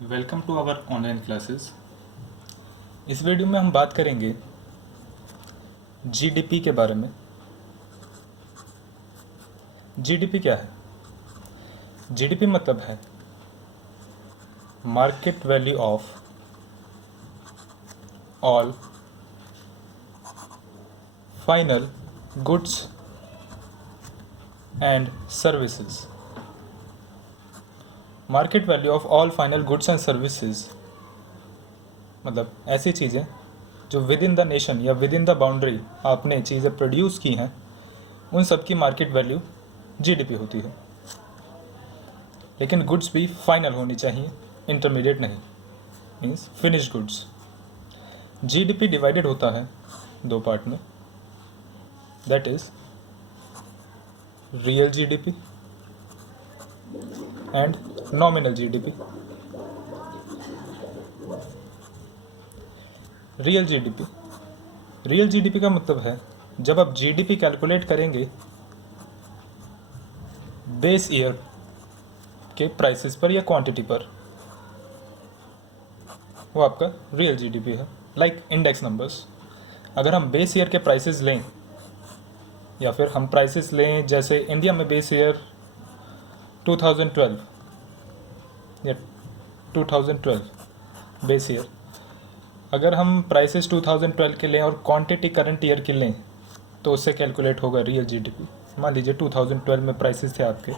Welcome to our online classes. इस video में हम बात करेंगे जीडीपी के बारे में। जीडीपी क्या है? जीडीपी मतलब है market value of all final goods and services. Market value of all final goods and services मतलब ऐसी चीज़ें जो विद इन द नेशन या विद इन द बाउंड्री आपने चीज़ें प्रोड्यूस की हैं, उन सब की मार्केट वैल्यू जीडीपी होती है। लेकिन गुड्स भी फाइनल होनी चाहिए, इंटरमीडिएट नहीं, means finished goods. GDP divided होता है दो पार्ट में, that is real GDP and nominal GDP. Real GDP का मतलब है जब आप जीडीपी कैलकुलेट करेंगे बेस ईयर के प्राइसेस पर या क्वांटिटी पर, वो आपका रियल जीडीपी है। Like index numbers. अगर हम बेस ईयर के प्राइसेस लें या फिर हम प्राइसेस लें, जैसे इंडिया में बेस ईयर 2012 या 2012 बेस ईयर, अगर हम प्राइसेस 2012 के लें और क्वांटिटी करंट ईयर की लें तो उससे कैलकुलेट होगा रियल जीडीपी। मान लीजिए 2012 में प्राइसेस थे आपके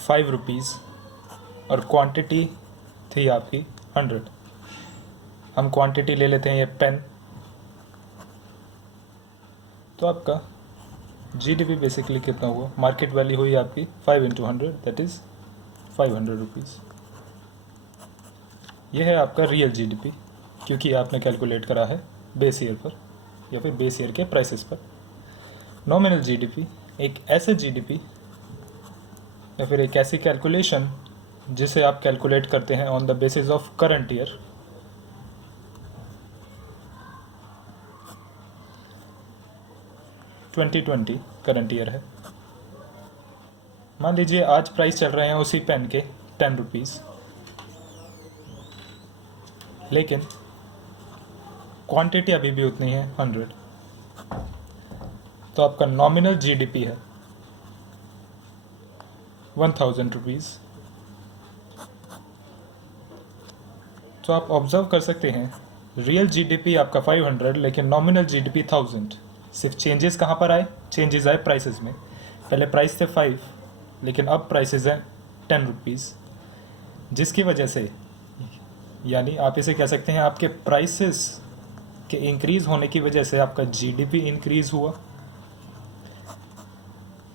5 रुपीज़ और क्वांटिटी थी आपकी 100। हम क्वांटिटी ले लेते हैं ये पेन, तो आपका जीडीपी बेसिकली कितना हुआ? मार्केट वैल्यू हुई आपकी 5 × 100, दैट इज़ 500 रुपीज़। यह है आपका रियल जीडीपी, क्योंकि आपने कैलकुलेट करा है बेस ईयर पर या फिर बेस ईयर के प्राइसेस पर। नॉमिनल जीडीपी एक ऐसे जीडीपी या फिर एक ऐसी कैलकुलेशन जिसे आप कैलकुलेट करते हैं on the basis of current year. (2020) current year है। मान लीजिए आज प्राइस चल रहे हैं उसी पेन के 10 रुपीज़, लेकिन क्वांटिटी अभी भी उतनी है 100, तो आपका नॉमिनल जीडीपी है 1000 रुपीज़। तो आप ऑब्जर्व कर सकते हैं रियल जीडीपी आपका 500 लेकिन नॉमिनल जीडीपी 1000। सिर्फ चेंजेस कहाँ पर आए? चेंजेस आए प्राइसेस में। पहले प्राइस थे 5 लेकिन अब प्राइसेस हैं 10 रुपीज़, जिसकी वजह से, यानी आप इसे कह सकते हैं आपके प्राइसेस के इंक्रीज़ होने की वजह से आपका जीडीपी इंक्रीज़ हुआ।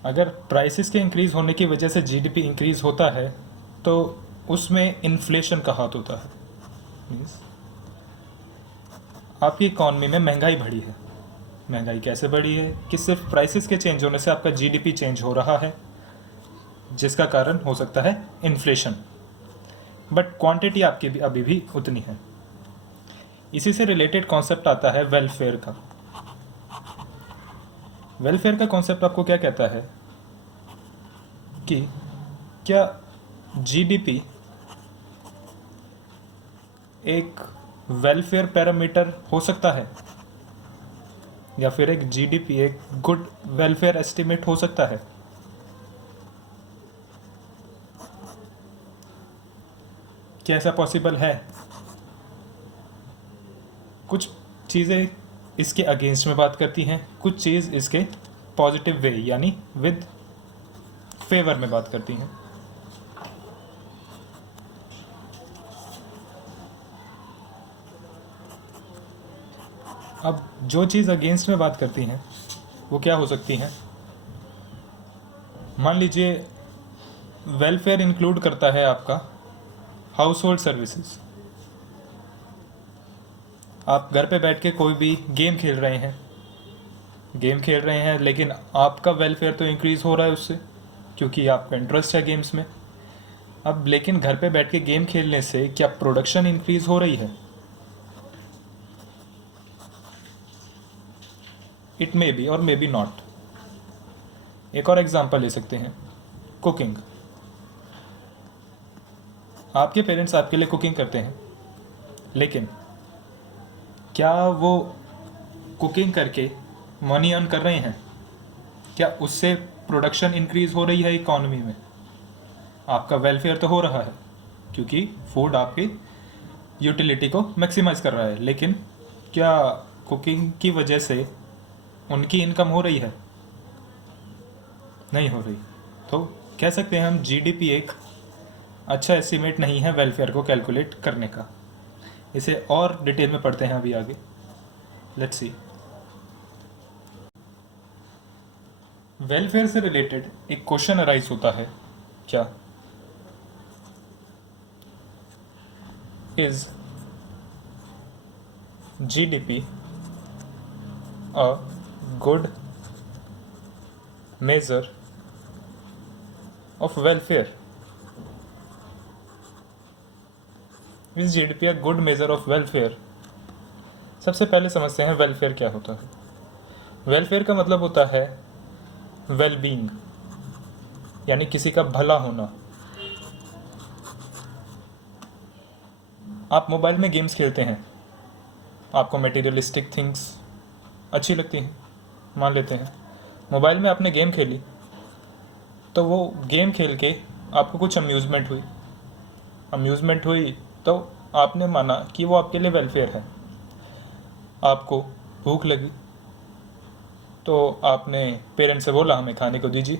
अगर प्राइसेस के इंक्रीज़ होने की वजह से जीडीपी इंक्रीज़ होता है तो उसमें इन्फ्लेशन का हाथ होता है। मीन्स आपकी इकॉनमी में महंगाई बढ़ी है। महंगाई कैसे बढ़ी है? कि सिर्फ प्राइसेस के चेंज होने से आपका जीडीपी चेंज हो रहा है, जिसका कारण हो सकता है इन्फ्लेशन, बट क्वांटिटी आपकी भी अभी भी उतनी है। इसी से रिलेटेड कॉन्सेप्ट आता है वेलफेयर का। वेलफेयर का कॉन्सेप्ट आपको क्या कहता है कि क्या जीडीपी एक वेलफेयर पैरामीटर हो सकता है, या फिर एक जीडीपी एक गुड वेलफेयर एस्टिमेट हो सकता है? क्या ऐसा पॉसिबल है? कुछ चीज़ें इसके अगेंस्ट में बात करती हैं, कुछ चीज़ इसके पॉजिटिव वे यानी विद फेवर में बात करती हैं। अब जो चीज़ अगेंस्ट में बात करती हैं वो क्या हो सकती हैं? मान लीजिए वेलफेयर इंक्लूड करता है आपका हाउस होल्ड सर्विसेज। आप घर पे बैठ के कोई भी गेम खेल रहे हैं लेकिन आपका वेलफेयर तो इंक्रीज़ हो रहा है उससे, क्योंकि आपका इंटरेस्ट है गेम्स में। अब लेकिन घर पे बैठ के गेम खेलने से क्या प्रोडक्शन इंक्रीज़ हो रही है? इट मे बी और मे बी नॉट। एक और एग्जांपल ले सकते हैं, कुकिंग। आपके पेरेंट्स आपके लिए कुकिंग करते हैं, लेकिन क्या वो कुकिंग करके मनी अर्न कर रहे हैं? क्या उससे प्रोडक्शन इंक्रीज हो रही है इकॉनमी में? आपका वेलफेयर तो हो रहा है, क्योंकि फूड आपकी यूटिलिटी को मैक्सिमाइज कर रहा है, लेकिन क्या कुकिंग की वजह से उनकी इनकम हो रही है? नहीं हो रही। तो कह सकते हैं हम जीडीपी एक अच्छा एस्टिमेट नहीं है वेलफेयर को कैलकुलेट करने का। इसे और डिटेल में पढ़ते हैं अभी आगे। Let's see. वेलफेयर से रिलेटेड एक क्वेश्चन अराइज होता है, क्या is GDP a good measure of welfare? Is GDP a good measure of welfare? सबसे पहले समझते हैं वेलफेयर क्या होता है। वेलफेयर का मतलब होता है वेलबींग, यानी किसी का भला होना। आप मोबाइल में गेम्स खेलते हैं, आपको मटेरियलिस्टिक थिंग्स अच्छी लगती हैं, मान लेते हैं मोबाइल में आपने गेम खेली, तो वो गेम खेल के आपको कुछ अम्यूज़मेंट हुई तो आपने माना कि वो आपके लिए वेलफेयर है। आपको भूख लगी तो आपने पेरेंट्स से बोला हमें खाने को दीजिए।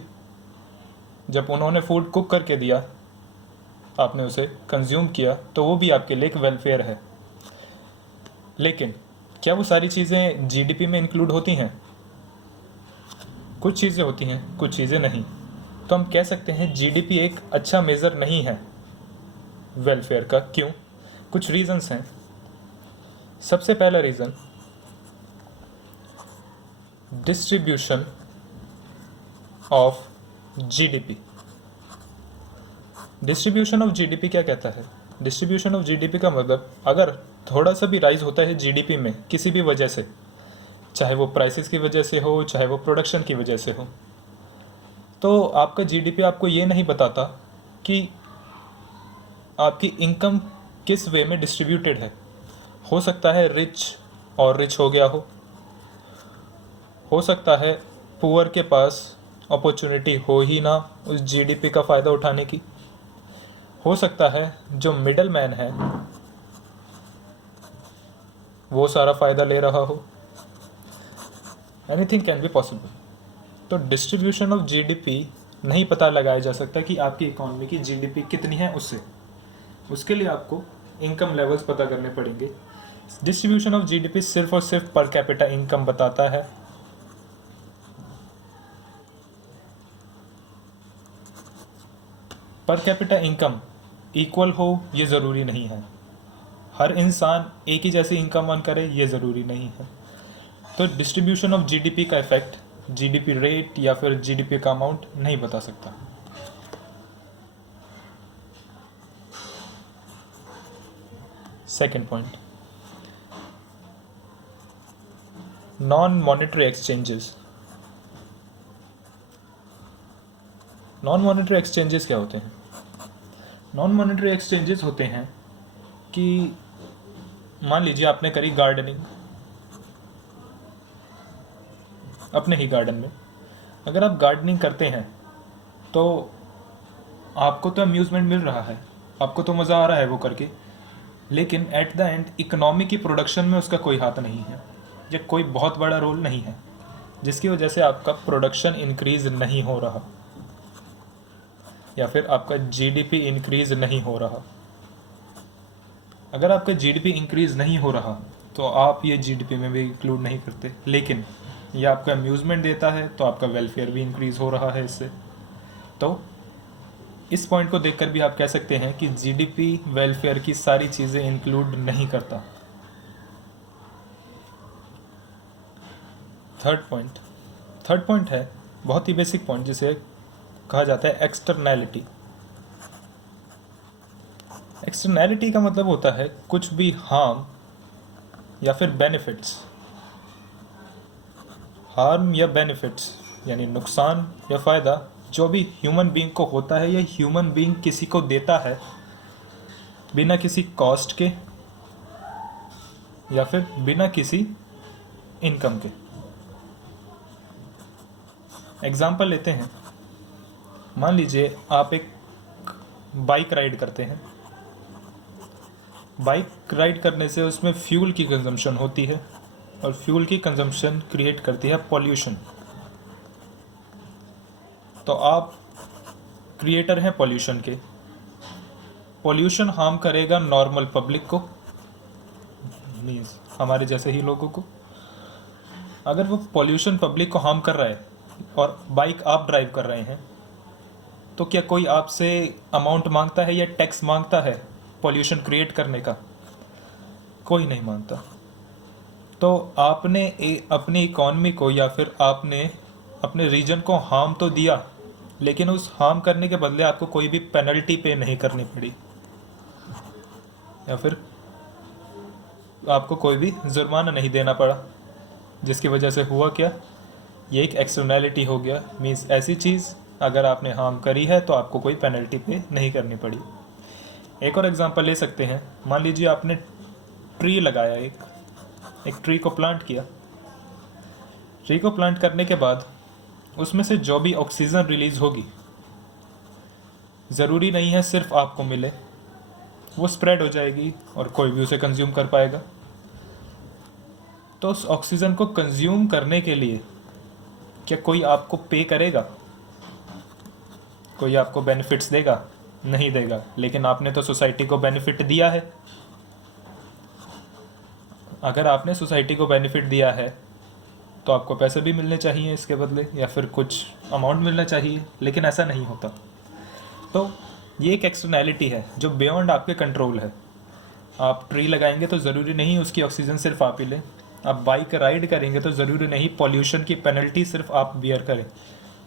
जब उन्होंने फूड कुक करके दिया, आपने उसे कंज्यूम किया, तो वो भी आपके लिए एक वेलफेयर है। लेकिन क्या वो सारी चीज़ें जीडीपी में इंक्लूड होती हैं? कुछ चीज़ें होती हैं, कुछ चीज़ें नहीं। तो हम कह सकते हैं जीडीपी एक अच्छा मेज़र नहीं है वेलफेयर का। क्यों? कुछ रीज़न्स हैं। सबसे पहला reason, distribution of GDP. Distribution of GDP क्या कहता है? डिस्ट्रीब्यूशन ऑफ जीडीपी का मतलब, अगर थोड़ा सा भी राइज होता है जीडीपी में किसी भी वजह से, चाहे वो प्राइसेस की वजह से हो, चाहे वो प्रोडक्शन की वजह से हो, तो आपका जीडीपी आपको ये नहीं बताता कि आपकी इनकम किस वे में डिस्ट्रीब्यूटेड है। हो सकता है रिच और रिच हो गया हो सकता है पुअर के पास अपॉर्चुनिटी हो ही ना उस जीडीपी का फ़ायदा उठाने की। हो सकता है जो मिडल मैन है वो सारा फ़ायदा ले रहा हो। Anything can be possible. तो डिस्ट्रीब्यूशन ऑफ जीडीपी नहीं पता लगाया जा सकता कि आपकी इकॉनमी की जीडीपी कितनी है उससे। उसके लिए आपको इनकम लेवल्स पता करने पड़ेंगे। डिस्ट्रीब्यूशन ऑफ जीडीपी सिर्फ और सिर्फ पर कैपिटा इनकम बताता है। पर कैपिटा इनकम इक्वल हो ये ज़रूरी नहीं है। हर इंसान एक ही जैसी इनकम अर्न करे ये ज़रूरी नहीं है। तो डिस्ट्रीब्यूशन ऑफ जीडीपी का इफेक्ट जीडीपी रेट या फिर जीडीपी का अमाउंट नहीं बता सकता। Second point, non monetary exchanges. Non monetary exchanges क्या होते हैं? नॉन मॉनेटरी एक्सचेंजेस होते हैं कि मान लीजिए आपने करी गार्डनिंग अपने ही गार्डन में। अगर आप गार्डनिंग करते हैं तो आपको तो अम्यूज़मेंट मिल रहा है, आपको तो मज़ा आ रहा है वो करके, लेकिन एट द एंड इकोनॉमी की प्रोडक्शन में उसका कोई हाथ नहीं है या कोई बहुत बड़ा रोल नहीं है, जिसकी वजह से आपका प्रोडक्शन इंक्रीज़ नहीं हो रहा या फिर आपका जीडीपी इंक्रीज़ नहीं हो रहा। अगर आपका जीडीपी इंक्रीज़ नहीं हो रहा तो आप ये जीडीपी में भी इंक्लूड नहीं करते, लेकिन ये आपका अम्यूज़मेंट देता है तो आपका वेलफेयर भी इंक्रीज़ हो रहा है इससे। तो इस पॉइंट को देखकर भी आप कह सकते हैं कि जीडीपी वेलफेयर की सारी चीज़ें इंक्लूड नहीं करता। थर्ड पॉइंट है बहुत ही बेसिक पॉइंट, जिसे कहा जाता है एक्सटर्नैलिटी। एक्सटर्नैलिटी का मतलब होता है कुछ भी हार्म या फिर बेनिफिट्स। हार्म या बेनिफिट्स यानी नुकसान या फ़ायदा जो भी ह्यूमन बीइंग को होता है या ह्यूमन बीइंग किसी को देता है, बिना किसी कॉस्ट के या फिर बिना किसी इनकम के। एग्जाम्पल लेते हैं, मान लीजिए आप एक बाइक राइड करते हैं। बाइक राइड करने से उसमें फ्यूल की कंजम्पशन होती है और फ्यूल की कंजम्पशन क्रिएट करती है पॉल्यूशन। तो आप क्रिएटर हैं पॉल्यूशन के। पॉल्यूशन हार्म करेगा नॉर्मल पब्लिक को, मीन्स हमारे जैसे ही लोगों को। अगर वो पॉल्यूशन पब्लिक को हार्म कर रहा है और बाइक आप ड्राइव कर रहे हैं, तो क्या कोई आपसे अमाउंट मांगता है या टैक्स मांगता है पॉल्यूशन क्रिएट करने का? कोई नहीं मांगता। तो आपने अपनी इकॉनमी को या फिर आपने अपने रीजन को हार्म तो दिया, लेकिन उस हार्म करने के बदले आपको कोई भी पेनल्टी पे नहीं करनी पड़ी या फिर आपको कोई भी जुर्माना नहीं देना पड़ा, जिसकी वजह से हुआ क्या, ये एक एक्सटर्नैलिटी हो गया। मीन्स ऐसी चीज़ अगर आपने हार्म करी है तो आपको कोई पेनल्टी पे नहीं करनी पड़ी। एक और एग्जांपल ले सकते हैं, मान लीजिए आपने ट्री लगाया, एक ट्री को प्लांट किया। ट्री को प्लांट करने के बाद उसमें से जो भी ऑक्सीजन रिलीज होगी, ज़रूरी नहीं है सिर्फ आपको मिले, वो स्प्रेड हो जाएगी और कोई भी उसे कंज्यूम कर पाएगा। तो उस ऑक्सीजन को कंज्यूम करने के लिए क्या कोई आपको पे करेगा? कोई आपको बेनिफिट्स देगा? नहीं देगा। लेकिन आपने तो सोसाइटी को बेनिफिट दिया है। अगर आपने सोसाइटी को बेनिफिट दिया है तो आपको पैसे भी मिलने चाहिए इसके बदले, या फिर कुछ अमाउंट मिलना चाहिए, लेकिन ऐसा नहीं होता। तो ये एक एक्सटर्नैलिटी है जो बियॉन्ड आपके कंट्रोल है। आप ट्री लगाएंगे तो ज़रूरी नहीं उसकी ऑक्सीजन सिर्फ आप ही लें। आप बाइक राइड करेंगे तो ज़रूरी नहीं पॉल्यूशन की पेनल्टी सिर्फ आप बियर करें।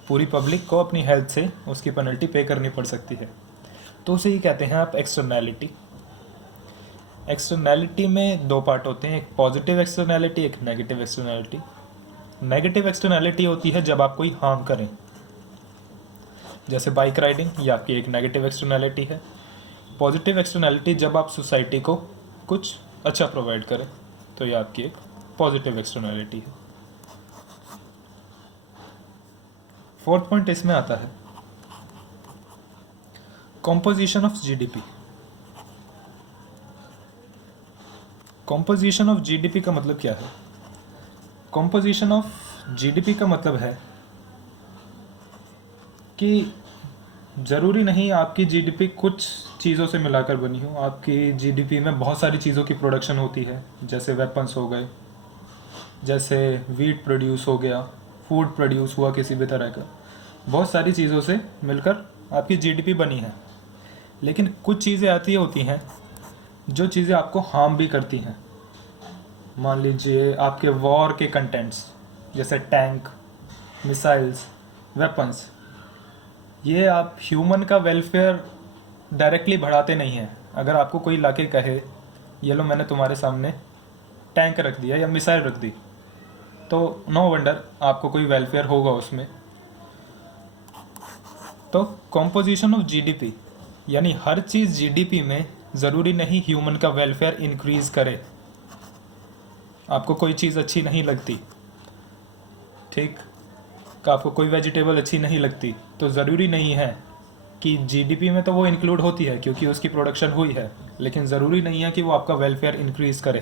पूरी पब्लिक को अपनी हेल्थ से उसकी पेनल्टी पे करनी पड़ सकती है। तो उसे ही कहते हैं आप एक्सटर्नैलिटी। एक्सटर्नैलिटी में दो पार्ट होते हैं, एक पॉजिटिव एक्सटर्नैलिटी, एक नेगेटिव एक्सटर्नैलिटी। नेगेटिव एक्सटर्नैलिटी होती है जब आप कोई हार्म करें, जैसे बाइक राइडिंग, ये आपकी एक नेगेटिव एक्सटर्नैलिटी है। पॉजिटिव एक्सटर्नैलिटी जब आप सोसाइटी को कुछ अच्छा प्रोवाइड करें, तो ये आपकी एक पॉजिटिव एक्सटर्नैलिटी है। फोर्थ पॉइंट इसमें आता है composition of GDP. Composition of GDP का मतलब क्या है? कॉम्पोजिशन ऑफ जीडीपी का मतलब है कि ज़रूरी नहीं आपकी जीडीपी कुछ चीज़ों से मिलाकर बनी हो। आपकी जीडीपी में बहुत सारी चीज़ों की प्रोडक्शन होती है, जैसे वेपन्स हो गए, जैसे वीट प्रोड्यूस हो गया, फूड प्रोड्यूस हुआ किसी भी तरह का। बहुत सारी चीज़ों से मिलकर आपकी जीडीपी बनी है। लेकिन कुछ चीज़ें ऐसी होती हैं जो चीज़ें आपको हार्म भी करती हैं। मान लीजिए आपके वॉर के कंटेंट्स, जैसे टैंक, मिसाइल्स, वेपन्स, ये आप ह्यूमन का वेलफेयर डायरेक्टली बढ़ाते नहीं हैं। अगर आपको कोई लाके कहे ये लो मैंने तुम्हारे सामने टैंक रख दिया या मिसाइल रख दी, तो नो वंडर आपको कोई वेलफेयर होगा उसमें। तो कॉम्पोजिशन ऑफ जीडीपी यानी हर चीज़ जीडीपी में ज़रूरी नहीं ह्यूमन का वेलफेयर इंक्रीज़ करे। आपको कोई चीज़ अच्छी नहीं लगती, ठीक, आपको कोई वेजिटेबल अच्छी नहीं लगती, तो ज़रूरी नहीं है कि जीडीपी में तो वो इंक्लूड होती है क्योंकि उसकी प्रोडक्शन हुई है, लेकिन ज़रूरी नहीं है कि वो आपका वेलफेयर इंक्रीज़ करे।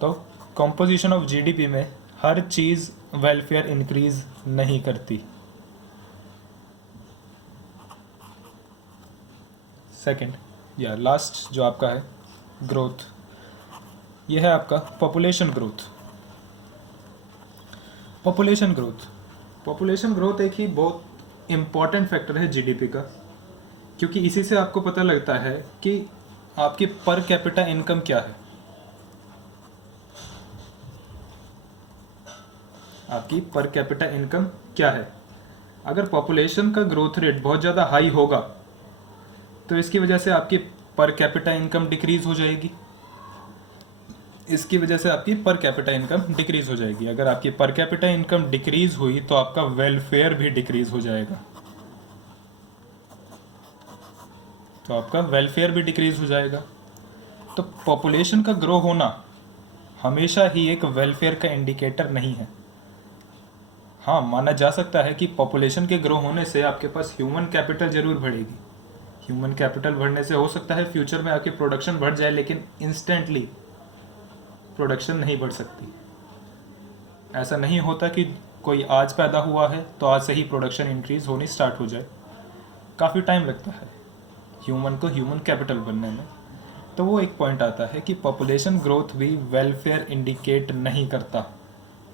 तो कॉम्पोजिशन ऑफ जीडीपी में हर चीज़ वेलफेयर इंक्रीज़ नहीं करती। सेकंड या लास्ट जो आपका है ग्रोथ, यह है आपका पॉपुलेशन ग्रोथ। पॉपुलेशन ग्रोथ एक ही बहुत इम्पॉर्टेंट फैक्टर है जीडीपी का, क्योंकि इसी से आपको पता लगता है कि आपकी पर कैपिटा इनकम क्या है। आपकी पर कैपिटा इनकम क्या है? अगर पॉपुलेशन का ग्रोथ रेट बहुत ज़्यादा हाई होगा तो इसकी वजह से आपकी पर कैपिटा इनकम डिक्रीज़ हो जाएगी। इसकी वजह से आपकी पर कैपिटा इनकम डिक्रीज़ हो जाएगी। अगर आपकी पर कैपिटा इनकम डिक्रीज़ हुई तो आपका वेलफेयर भी डिक्रीज़ हो जाएगा। तो आपका वेलफेयर भी डिक्रीज हो जाएगा। तो पॉपुलेशन का ग्रो होना हमेशा ही एक वेलफेयर का इंडिकेटर नहीं है। हाँ, माना जा सकता है कि पॉपुलेशन के ग्रो होने से आपके पास ह्यूमन कैपिटल ज़रूर बढ़ेगी। ह्यूमन कैपिटल बढ़ने से हो सकता है फ्यूचर में आपकी प्रोडक्शन बढ़ जाए, लेकिन इंस्टेंटली प्रोडक्शन नहीं बढ़ सकती। ऐसा नहीं होता कि कोई आज पैदा हुआ है तो आज से ही प्रोडक्शन इंक्रीज होनी स्टार्ट हो जाए। काफ़ी टाइम लगता है ह्यूमन को ह्यूमन कैपिटल बनने में। तो वो एक पॉइंट आता है कि पॉपुलेशन ग्रोथ भी वेलफेयर इंडिकेट नहीं करता,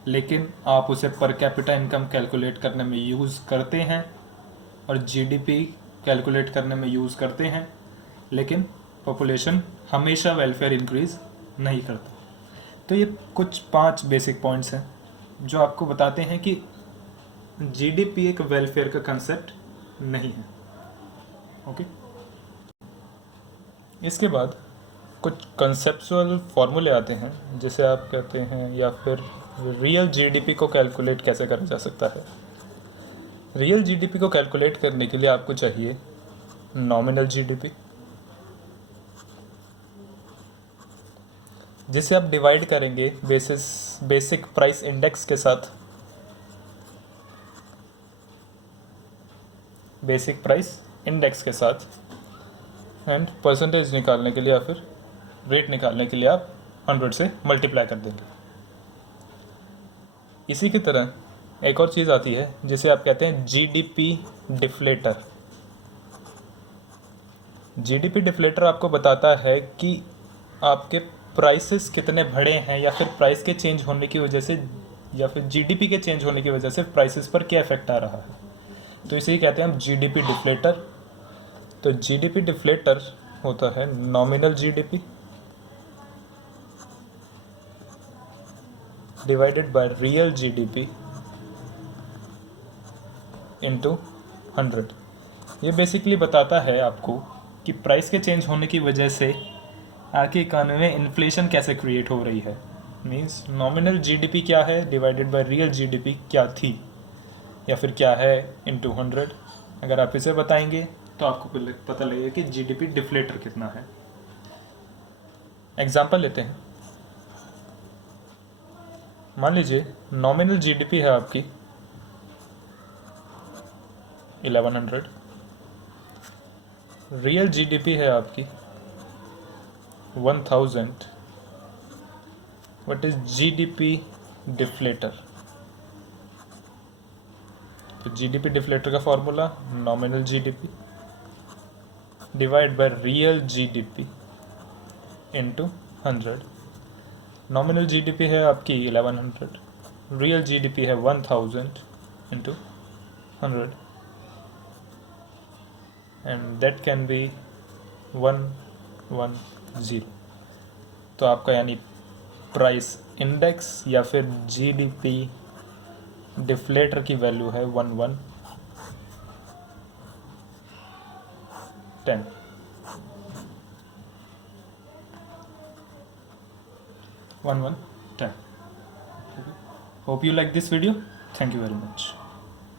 लेकिन आप उसे पर कैपिटा इनकम कैलकुलेट करने में यूज़ करते हैं और जीडीपी कैलकुलेट करने में यूज़ करते हैं, लेकिन पॉपुलेशन हमेशा वेलफेयर इंक्रीज नहीं करता। तो ये कुछ 5 बेसिक पॉइंट्स हैं जो आपको बताते हैं कि जीडीपी एक वेलफेयर का कंसेप्ट नहीं है। ओके, इसके बाद कुछ कंसेप्चुअल फॉर्मूले आते हैं जिसे आप कहते हैं, या फिर रियल जीडीपी को कैलकुलेट कैसे करा जा सकता है। रियल जीडीपी को कैलकुलेट करने के लिए आपको चाहिए नॉमिनल जीडीपी, जिसे आप डिवाइड करेंगे बेसिक प्राइस इंडेक्स के साथ। बेसिक प्राइस इंडेक्स के साथ एंड परसेंटेज निकालने के लिए या फिर रेट निकालने के लिए आप 100 से मल्टीप्लाई कर देंगे। इसी की तरह एक और चीज़ आती है जिसे आप कहते हैं जीडीपी डिफ्लेटर। जीडीपी डिफ्लेटर आपको बताता है कि आपके प्राइसेस कितने बढ़े हैं, या फिर प्राइस के चेंज होने की वजह से, या फिर जीडीपी के चेंज होने की वजह से प्राइसेस पर क्या इफेक्ट आ रहा है। तो इसे ही कहते हैं हम जीडीपी डिफ्लेटर। तो जीडीपी डिफ्लेटर होता है nominal GDP divided by real GDP into 100। ये बेसिकली बताता है आपको कि प्राइस के चेंज होने की वजह से आपकी इकोनॉमी में इन्फ्लेशन कैसे क्रिएट हो रही है। मींस नॉमिनल जीडीपी क्या है डिवाइडेड बाय रियल जीडीपी क्या थी या फिर क्या है इनटू 100। अगर आप इसे बताएंगे तो आपको पता लगेगा कि जीडीपी डिफ्लेटर कितना है। एग्जांपल लेते हैं। मान लीजिए नॉमिनल जीडीपी है आपकी 1100, रियल जीडीपी है आपकी 1000। What is GDP deflator? तो जीडीपी डिफ्लेटर का formula nominal GDP divide by real GDP into 100। Nominal GDP है आपकी 1100, रियल जीडीपी है 1000 into 100, and that can be 110। तो आपका यानी प्राइस इंडेक्स या फिर जीडीपी डिफ्लेटर की वैल्यू है 1110। 1110। Hope you like this video. Thank you very much.